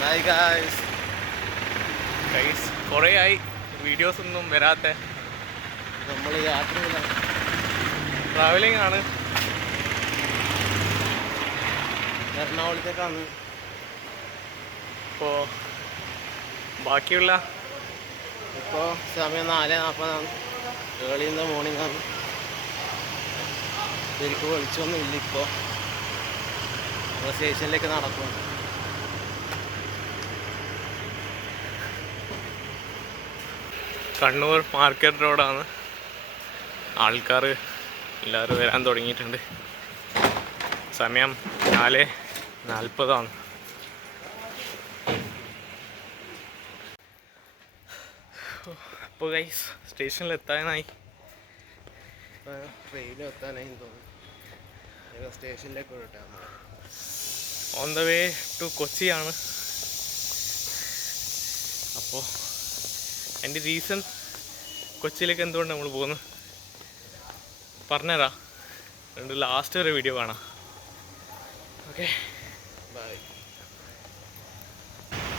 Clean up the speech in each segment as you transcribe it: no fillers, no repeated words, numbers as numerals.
Hi guys. കുറേ ആയി videos ഒന്നും വരാത്ത. നമ്മൾ യാത്രയിലാണ്, ട്രാവലിംഗ് ആണ്. എറണാകുളത്തേക്കാണ്. ഇപ്പോൾ ബാക്കിയുള്ള ഇപ്പോൾ സമയം 4:40 ഏർലി ഇൻ ദ മോർണിംഗ് ആണ്. ശരിക്കും വെളിച്ചൊന്നും ഇല്ല. ഇപ്പോൾ നമ്മൾ സ്റ്റേഷനിലേക്ക് നടക്കും. കണ്ണൂർ മാർക്കറ്റ് റോഡാണ്. ആൾക്കാർ എല്ലാവരും വരാൻ തുടങ്ങിയിട്ടുണ്ട്. സമയം 4:40. അപ്പോൾ ഗൈസ് സ്റ്റേഷനിൽ എത്താനായി. ട്രെയിനിൽ എത്താനായി തോന്നുന്നു. സ്റ്റേഷനിലേക്ക് വിട്ടാണ്. ഓൺ ദ വേ ടു കൊച്ചിയാണ്. അപ്പോൾ എൻ്റെ റീസൺ കൊച്ചിയിലേക്ക് എന്തുകൊണ്ട് നമ്മൾ പോകുന്നു പറഞ്ഞുതരാം. ലാസ്റ്റ് ഒരു വീഡിയോ കാണാം. Okay bye.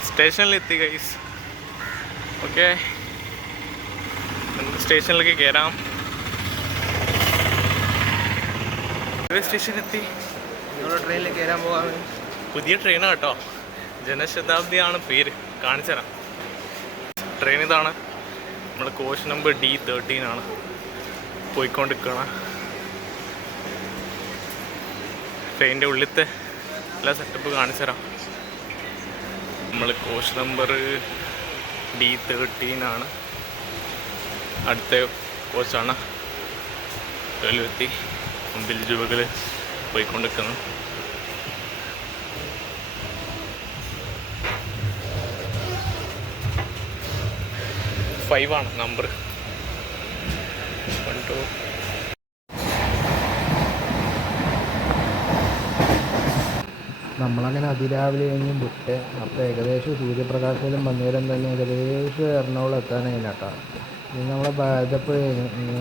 സ്റ്റേഷനിലെത്തി ഗൈസ്. ഓക്കെ, സ്റ്റേഷനിലേക്ക് കയറാം. സ്റ്റേഷനിലെത്തി. നമ്മൾ ട്രെയിനിലേക്ക് കയറാൻ പോകാൻ. പുതിയ ട്രെയിനാണ് കേട്ടോ, ജനശതാബ്ദിയാണ് പേര്. കാണിച്ചു തരാം. ട്രെയിൻ ഇതാണ്. നമ്മൾ കോച്ച് നമ്പർ D13 ആണ് പോയിക്കൊണ്ടിരിക്കുകയാണ്. ട്രെയിനിൻ്റെ ഉള്ളിലത്തെ എല്ലാ സെറ്റപ്പ് കാണിച്ചു തരാം. നമ്മൾ കോച്ച് നമ്പർ D13 ആണ്. അടുത്ത കോച്ചാണ്. റെയിൽവെത്തി മുമ്പിൽ രൂപകൾ പോയിക്കൊണ്ടിരിക്കുന്നു. ആണ് നമ്പർ. 1 2. നമ്മളങ്ങനെ അതിരാവിലെ കഴിഞ്ഞ് വിട്ട്. അപ്പോൾ ഏകദേശം സൂര്യപ്രകാശത്തിലും വന്നേരം തന്നെ ഏകദേശം എറണാകുളം എത്താനായില്ല കേട്ടോ. ഇത് നമ്മളെ ഭാരതപ്പുഴ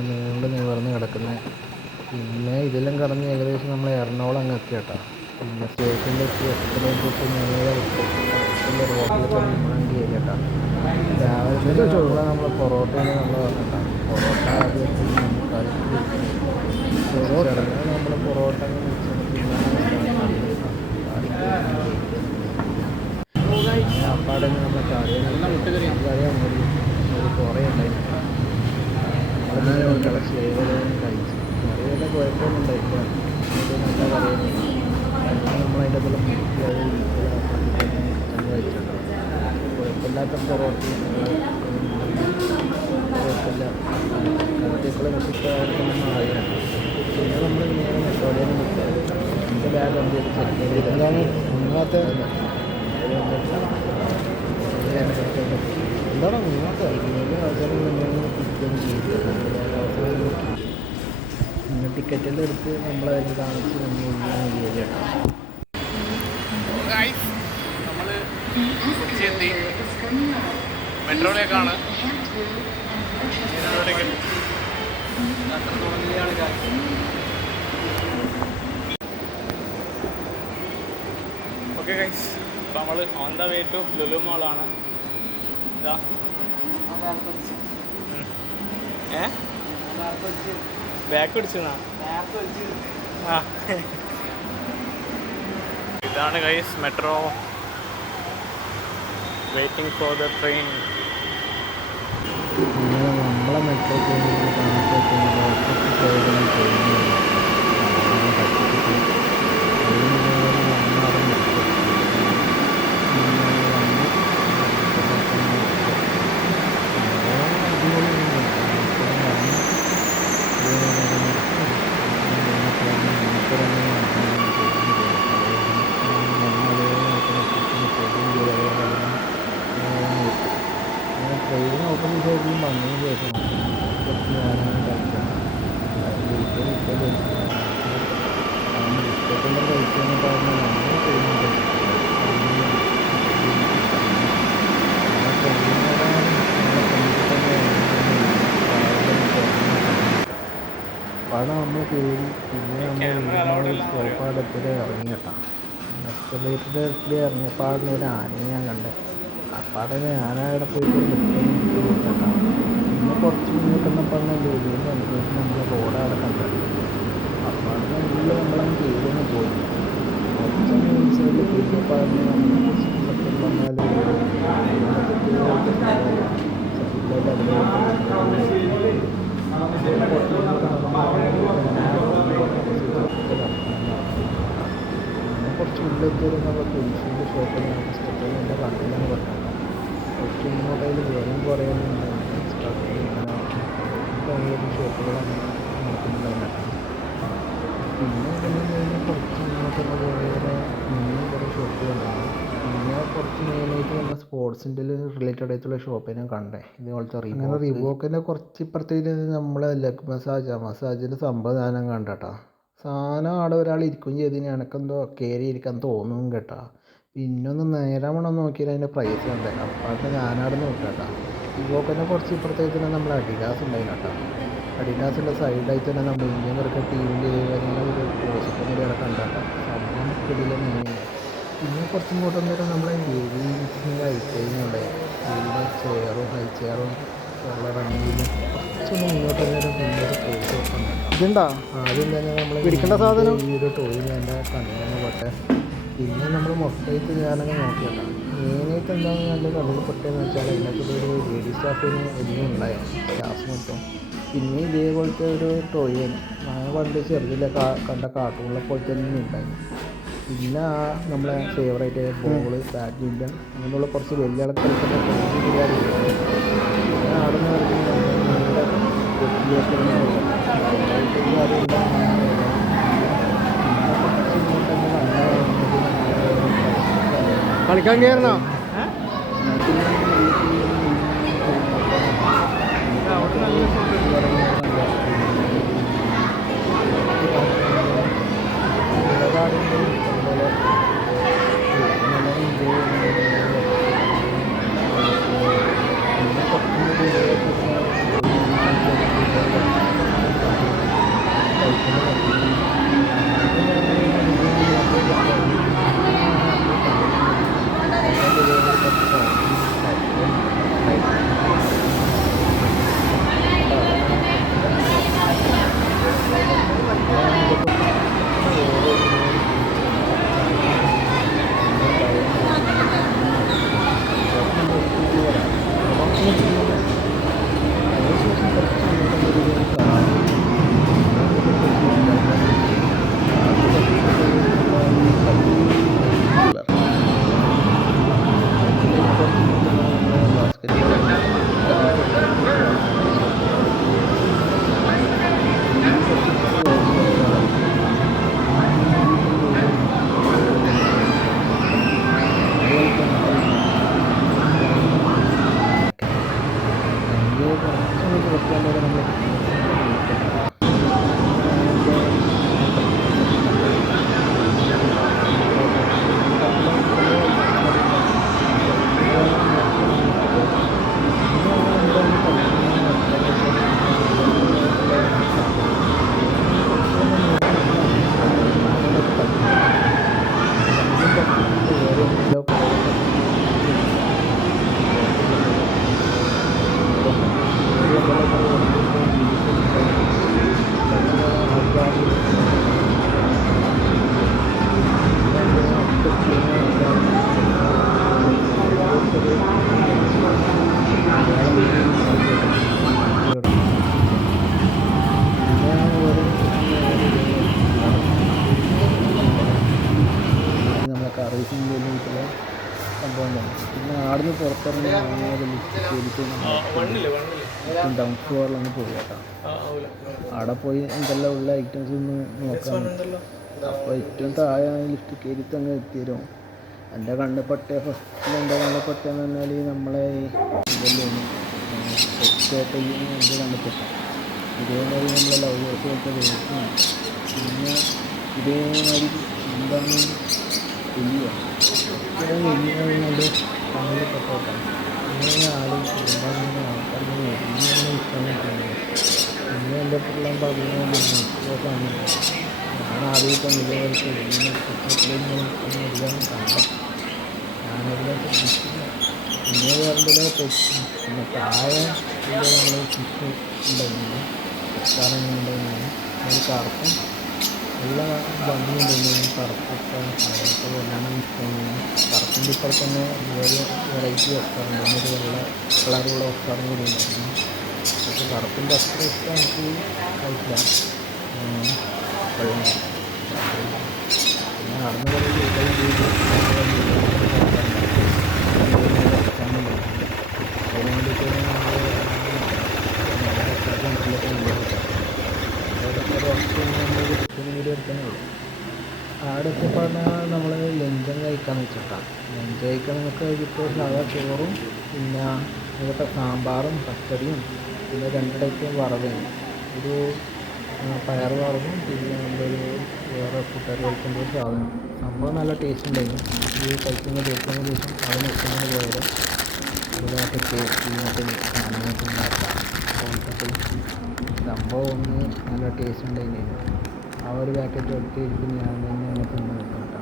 നീണ്ട് നിവർന്ന് കിടക്കുന്നത്. പിന്നെ ഇതെല്ലാം കടന്ന് ഏകദേശം നമ്മൾ എറണാകുളം അങ്ങ് എത്തി കേട്ടോ. പിന്നെ സ്റ്റേഷനിൽ എത്തി എത്രയും തൊട്ട് നേരെ റോഡിലൊക്കെ നമ്മളങ്ങ് കയറി കേട്ടോ. രാവിലത്തെ ചോറുള്ള നമ്മൾ പൊറോട്ടയാണ് നമ്മൾ പറഞ്ഞിട്ടാണ്. പൊറോട്ട ആദ്യം കിടന്ന് നമ്മൾ പൊറോട്ട അപ്പാടെ നമ്മളെ കറിയാൻ ഒരു കുറേ ഉണ്ടായിരുന്നു. അവിടെ സ്ലേവലൊന്നും കഴിച്ചു. കറിയുടെ കുഴപ്പമൊന്നും ഉണ്ടായില്ല. അത് നല്ല കറിയാണ്. നമ്മളതിൻ്റെ പോലെ മുറിച്ച് അത് കഴിച്ചിട്ടുണ്ടാവും. കുഴപ്പമില്ലാത്ത പൊറോട്ടയും കുഴപ്പമില്ല. കടത്തേക്കുള്ള വിശിഷ്ടമായിട്ടൊന്നും അറിയാം. പിന്നെ നമ്മൾ നേരെ മെട്രോയിലേക്ക് നിൽക്കുക. എൻ്റെ ബാഗ് എന്ത് ചെക്ക് ചെയ്ത് എന്താണ് മുന്നത്തെ എന്താണ് മുന്നത്തെ അവസരം കിട്ടുകയും ചെയ്തു. പിന്നെ ടിക്കറ്റെല്ലാം എടുത്ത് നമ്മളതിൽ കാണിച്ച് നമ്മൾ കേട്ടോ. നമ്മൾ കൊച്ചി എത്തി. മെട്രോയിലേക്കാണ്. ഓക്കെ ഗൈസ്, അപ്പോൾ നമ്മൾ on the way to Lulu മോളാണ്. ഇതാ ബാക്ക് പിടിച്ചെന്നാ. ആ ഇതാണ് guys metro. Waiting for the train. നമ്മളെ മെട്രോ ട്രെയിൻ ഓപ്പൺ ചെയ്തതിന് വന്നതിന് ശേഷം കുറച്ച് നേരം കഴിക്കണം. ബിസ്ക്കറ്റെല്ലാം കഴിച്ചതിന് കാരണം നമ്മൾ ട്രെയിൻ അവിടെ നമ്മൾ കയറി. പിന്നെ നമ്മൾ സ്റ്റോപ്പാടത്തിൽ ഇറങ്ങി കേട്ടോ. എസ്കലേറ്ററിൽ ഇറങ്ങിയപ്പാടിന് ഒരു ആനയെ ഞാൻ കണ്ടത്. അപ്പാടെ ഞാൻ അവിടെ പോയിട്ട് കേട്ടോ. പിന്നെ കുറച്ച് മുന്നോട്ട് വന്നപ്പോഴാണ് ലുലുവിൻ്റെ അനുസരിച്ച് നമ്മൾ റോഡ് അവിടെ കണ്ടത്. അപ്പാടെ ഉള്ളിൽ നമ്മളങ്ങ് കയറിയൊന്ന് പോയി. കുറച്ചൊന്ന് ഈ സൈഡിൽ കയറിയപ്പാടിന് സത്യം പറഞ്ഞാൽ കുറച്ച് ഉള്ളിൽ നമ്മൾ കുരിശിൻ്റെ ഷോപ്പിൽ പുസ്തകത്തിൽ എൻ്റെ കണ്ണിലാണ് പറഞ്ഞത്. കുറച്ച് ഇങ്ങോട്ടതിൽ വെറും കുറയുന്നുണ്ട് ഷോപ്പുകളാണ് നടക്കുന്നുണ്ടായിരുന്നു. പിന്നെ കുറച്ച് ഇങ്ങോട്ടുള്ള വേറെ ഇനിയും കുറേ ഷോപ്പുകളുണ്ടായിരുന്നു. പിന്നെ കുറച്ച് മെയിനായിട്ട് നമ്മുടെ സ്പോർട്സിൻ്റെ റിലേറ്റഡ് ആയിട്ടുള്ള ഷോപ്പ് ഞാൻ കണ്ടേ. ഇതുപോലത്തെ റിവോക്കിൻ്റെ കുറച്ച് ഇപ്പുറത്തേക്ക് നമ്മളെ ലെഗ് മസാജിൻ്റെ സംഭവം കണ്ടേട്ടാ. സാധനം അവിടെ ഒരാൾ ഇരിക്കുകയും ചെയ്തിന് എനക്കെന്തോ കയറി ഇരിക്കാൻ തോന്നും കേട്ടോ. പിന്നെ ഒന്ന് നേരാവണ്ണം നോക്കിയാൽ അതിൻ്റെ പ്രൈസ് കണ്ടേ. അപ്പോൾ ഞാനവിടെ നോക്കാട്ടോ. റിവോക്കിൻ്റെ കുറച്ച് ഇപ്പുറത്തേക്ക് തന്നെ നമ്മൾ അഡിഡാസ് ഉണ്ടായിരുന്നു കേട്ടോ. അഡിഡാസിൻ്റെ സൈഡായിട്ട് തന്നെ നമ്മൾ ഇന്ത്യൻ ക്രിക്കറ്റ് ടീമിൻ്റെ ഒരു പോസ്റ്റർ കൂടി അവിടെ കണ്ടാട്ടോ. സംഭവം കിടില മെയിൻ. പിന്നെ കുറച്ചും കൂടെ വന്നിട്ട് നമ്മളെ ഗെയിമിൻ്റെ ഐറ്റങ്ങളുണ്ട്. ഗെയിമിൻ്റെ ചെയറും ഹൈ ചെയറും ഉള്ള റണ്ണിലും കുറച്ചൊന്നും മുന്നോട്ട് വന്നേരം പിന്നെ ഒരു പോസ്റ്റ് വെക്കണം. ഇതുണ്ടോ ആദ്യം തന്നെ നമ്മൾ പിടിക്കേണ്ട സാധനം ഈ ഒരു ടോയിന് എൻ്റെ കണ്ണിന് പോട്ടെ. പിന്നെ നമ്മൾ മൊത്തമായിട്ട് ഞാനങ്ങ് നോക്കിയതാണ്. മെയിനായിട്ട് എന്താണെന്ന് നല്ല കണ്ണിൽ പൊട്ടതെന്ന് വെച്ചാൽ അതിനകത്ത് ഒരു ലേഡീസ് സ്റ്റാഫിന് എന്നും ഉണ്ടായിരുന്നു സ്റ്റാഫ് മൊത്തം. പിന്നെ ഇതേപോലത്തെ ഒരു ടോയിന് ഞാൻ പണ്ട് ചെറുതിലെ കണ്ട കാർട്ടൂണിലെ പോലെ തന്നെ ഉണ്ടായിരുന്നു. പിന്നെ നമ്മളെ ഫേവറേറ്റ് ബോള് ബാഡ്മിൻ്റൺ അങ്ങനെയുള്ള കുറച്ച് വലിയ ആൾക്കാർക്കൊക്കെ പിന്നെ അവിടെ നിന്ന് കളിക്കാൻ കയറണോ? പിന്നെ ആടുന്ന് പുറത്തിറങ്ങി ഡൗൺ ഫ്ലോറിലൊന്ന് പോയി കേട്ടോ. അവിടെ പോയി എന്തെല്ലാം ഉള്ള ഐറ്റംസ് ഒന്ന് നോക്കാം. അപ്പോൾ ഏറ്റവും താഴെ ലിഫ്റ്റ് കയറിയിട്ട് അങ്ങ് എത്തിയരും. എൻ്റെ കണ്ണുപൊട്ടിയ ഫസ്റ്റിൽ എൻ്റെ കണ്ണുപൊട്ടിയെന്ന് പറഞ്ഞാൽ നമ്മളെ ഇതെല്ലാം എൻ്റെ കണ്ണുപൊട്ട ഇതേമാതിരി നമ്മളെ ലവേഴ്സ് പോലത്തെ വേസും പിന്നെ ഇതേമാതിരി എന്താണ് വലിയ വലിയ കണ്ണിൽ പെട്ടോട്ടെ അങ്ങനെ ആളും എന്താണ് ആൾക്കാർക്ക് ഇഷ്ടമാണ്. പിന്നെ എൻ്റെ പിള്ളേർ പറഞ്ഞു സമയം ഞാൻ ആദ്യമായിട്ടാണ് ഇതേപോലെ അധികം കണ്ടത്. ഞാനതിനെ ശ്രദ്ധിച്ചില്ല. പിന്നെ വേറെ പിന്നെ താഴെ നമ്മൾ ഫിഷ് ഉണ്ടായിരുന്നു, റെസ്റ്റോറൻറ്റ് ഒരു കറുപ്പും നല്ല ഭംഗിയുണ്ടായിരുന്നു. കറുപ്പൊക്കെ അതൊക്കെ വല്ലാണ്ട് ഇഷ്ടമായിരുന്നു. കറുപ്പിൻ്റെ ഇപ്പോൾ തന്നെ വേറെ വെറൈറ്റി റെസ്റ്റോറൻറ്റ് ഒരു വെള്ള കളറുള്ള റെസ്റ്റോറൻറ്റ് കൂടി ഉണ്ടായിരുന്നു. പക്ഷേ കറുപ്പിൻ്റെ അത്ര ഇഷ്ടം എനിക്ക് ആയിട്ടില്ല. വെള്ളം പിന്നെ നടന്നു കുറേ വീടുകളും ചെയ്തു അതിന് വേണ്ടിയിട്ട് വീഡിയോ എടുക്കാനേ ഉള്ളൂ. അവിടെ എത്തിയപ്പോഴാണ് നമ്മൾ ലഞ്ചും കഴിക്കാമെന്ന് വെച്ചിട്ടാണ്. ലഞ്ച് കഴിക്കാൻ നമുക്ക് കിട്ടിയ സാധാ ചോറും പിന്നെ ഇതൊക്കെ സാമ്പാറും പച്ചടിയും പിന്നെ 2 ടൈപ്പ് വറവും ഒരു പയർ വറവും പിന്നെ എന്തൊരു വേറെ കൂട്ടുകാർ കഴിക്കേണ്ട ഒരു സാധനം. സംഭവം നല്ല ടേസ്റ്റ് ഉണ്ടായിരുന്നു. ഈ കഴിക്കുന്ന ശേഷം അത് നിർത്തുന്നത് പോയത് അതിനകത്ത് ഇതിനകത്ത് സാധനങ്ങൾക്ക് ഉണ്ടാക്കാം. സംഭവം ഒന്ന് നല്ല ടേസ്റ്റ് ഉണ്ടായിരുന്നു. ആ ഒരു പാക്കറ്റ് ഒറ്റ ഇരിക്കും ഞാൻ തന്നെയാണ് തിന്ന് കേട്ടോ.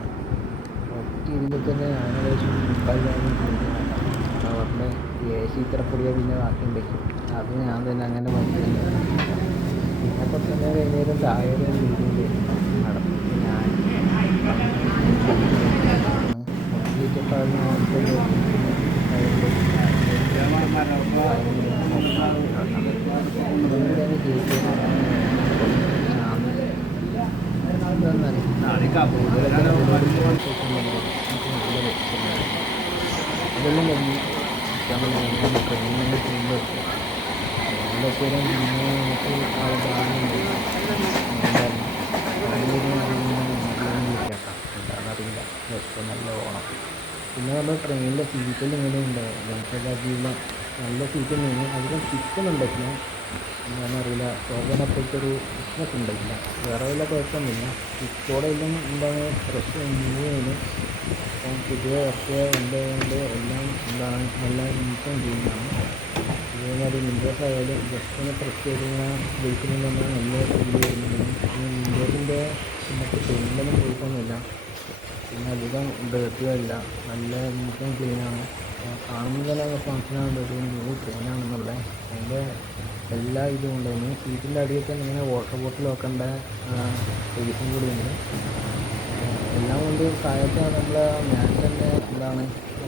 ഒറ്റ ഇരിക്കുമ്പോൾ തന്നെ ഏകദേശം 30,000 അവരുടെ AC ഇത്രപ്പൊടിയാണ് പിന്നെ ബാക്കിയുണ്ടെങ്കിൽ അത് ഞാൻ തന്നെ അങ്ങനെ വന്നില്ല. പിന്നെ കുറച്ച് നേരം കഴിഞ്ഞേരം താഴെ രീതിയിൽ നടന്നു. ഞാൻ ഇതെല്ലാം കഴിഞ്ഞ് ട്രെയിനിൽ ചെയ്യുമ്പോൾ എല്ലാത്തിനും പിന്നെ നമുക്ക് അറിയില്ല ജസ്റ്റ് നല്ല ഓണം. പിന്നെ നമ്മൾ ട്രെയിനിലെ സീറ്റിൽ ഇങ്ങനെ ഉണ്ടാവും ജനസേവാജിയില നല്ല സീറ്റ് നിന്ന് അധികം ചിക്കുന്നുണ്ടായില്ല. എന്താണെന്നറിയില്ല, പോകാനപ്പോഴത്തെ ഒരു ഫിറ്റ്നസ് ഉണ്ടായില്ല. വേറെ വല്ല കുഴപ്പമൊന്നുമില്ല. ഇപ്പോടെ എല്ലാം എന്താണ് ഫ്രഷ് ന്യൂവിന് അപ്പം പുതിയ ഇറക്കിയ ഉണ്ടായതുകൊണ്ട് എല്ലാം എന്താണ് നല്ല നീക്കം ചെയ്യുന്നതാണ്. ഇതേമാതിരി വിൻഡോസ് ആയാലും ജസ്റ്റ് ഒന്ന് പ്രസ് ചെയ്ത് ഇങ്ങനെ വിളിക്കുന്നുണ്ടെന്ന് നല്ല ഫീൽ ചെയ്യുന്നുണ്ടെങ്കിൽ വിൻഡോസിൻ്റെ നമുക്ക് പെയിൻ്റൊന്നും പോയിട്ടൊന്നുമില്ല. പിന്നെ അധികം ഡേർട്ടിയല്ല, നല്ല നീറ്റും ക്ലീനാണ്. കാണുമ്പോൾ തന്നെ നമുക്ക് മനസ്സിലാകുന്നത് ഒരു ന്യൂ ട്രെയിനാണെന്നുള്ളത്. അതിൻ്റെ എല്ലാ ഇതും ഉണ്ടായിരുന്നു. സീറ്റിൻ്റെ അടിയൊക്കെ ഇങ്ങനെ വാട്ടർ ബോട്ടിൽ വെക്കേണ്ട സ്പേസും കൂടിയുണ്ട്. എല്ലാം കൊണ്ട് താഴത്തെ നമ്മളെ മാച്ച് തന്നെ എന്താണ്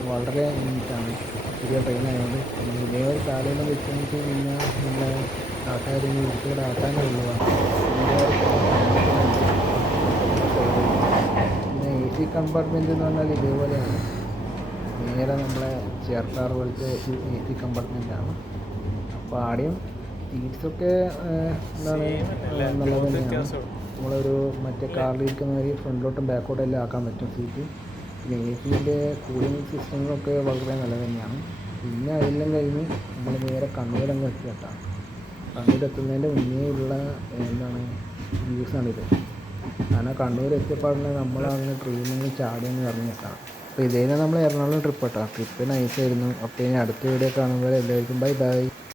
വളരെ നീറ്റാണ്. പുതിയ ട്രെയിനായതുകൊണ്ട് ഇതേ ഒരു കാലം വെച്ചെന്ന് വെച്ച് കഴിഞ്ഞാൽ നമ്മളെ ആൾക്കാരും വൃത്തിയുടെ ആക്കാനേ ഉള്ളതാണ്. പിന്നെ AC കമ്പാർട്ട്മെൻറ്റ് എന്ന് പറഞ്ഞാൽ ഇതേപോലെയാണ്. നേരെ നമ്മളെ ചേർക്കാർ പോലത്തെ AC കമ്പാർട്ട്മെൻറ്റാണ്. അപ്പോൾ ആദ്യം സീറ്റ്സൊക്കെ എന്താണ് നല്ലത് തന്നെയാണ്. നമ്മളൊരു മറ്റേ കാറിലിരിക്കുന്ന മാതിരി ഫ്രണ്ടിലോട്ടും ബാക്കോട്ടും എല്ലാം ആക്കാൻ പറ്റും സീറ്റ്. പിന്നെ ACൻ്റെ കൂളിംഗ് സിസ്റ്റങ്ങളൊക്കെ വളരെ നല്ലത് തന്നെയാണ്. പിന്നെ അതെല്ലാം കഴിഞ്ഞ് നമ്മൾ നേരെ കണ്ണൂരങ്ങ് എത്തി കേട്ടാണ്. കണ്ണൂരെത്തുന്നതിൻ്റെ മുന്നേ ഉള്ള എന്താണ് വ്യൂസാണിത്. കാരണം കണ്ണൂർ എത്തിയപ്പാടിന് നമ്മളങ്ങനെ ട്രെയിനിൽ ചാടിയെന്ന് പറഞ്ഞു കേട്ടാണ്. അപ്പോൾ ഇതേനെ നമ്മൾ എറണാകുളം ട്രിപ്പ് കേട്ടോ. ട്രിപ്പ് നൈസായിരുന്നു. അപ്പോൾ ഇനി അടുത്ത വീഡിയോ കാണുമ്പോൾ എല്ലാവർക്കും ബൈ ബൈ.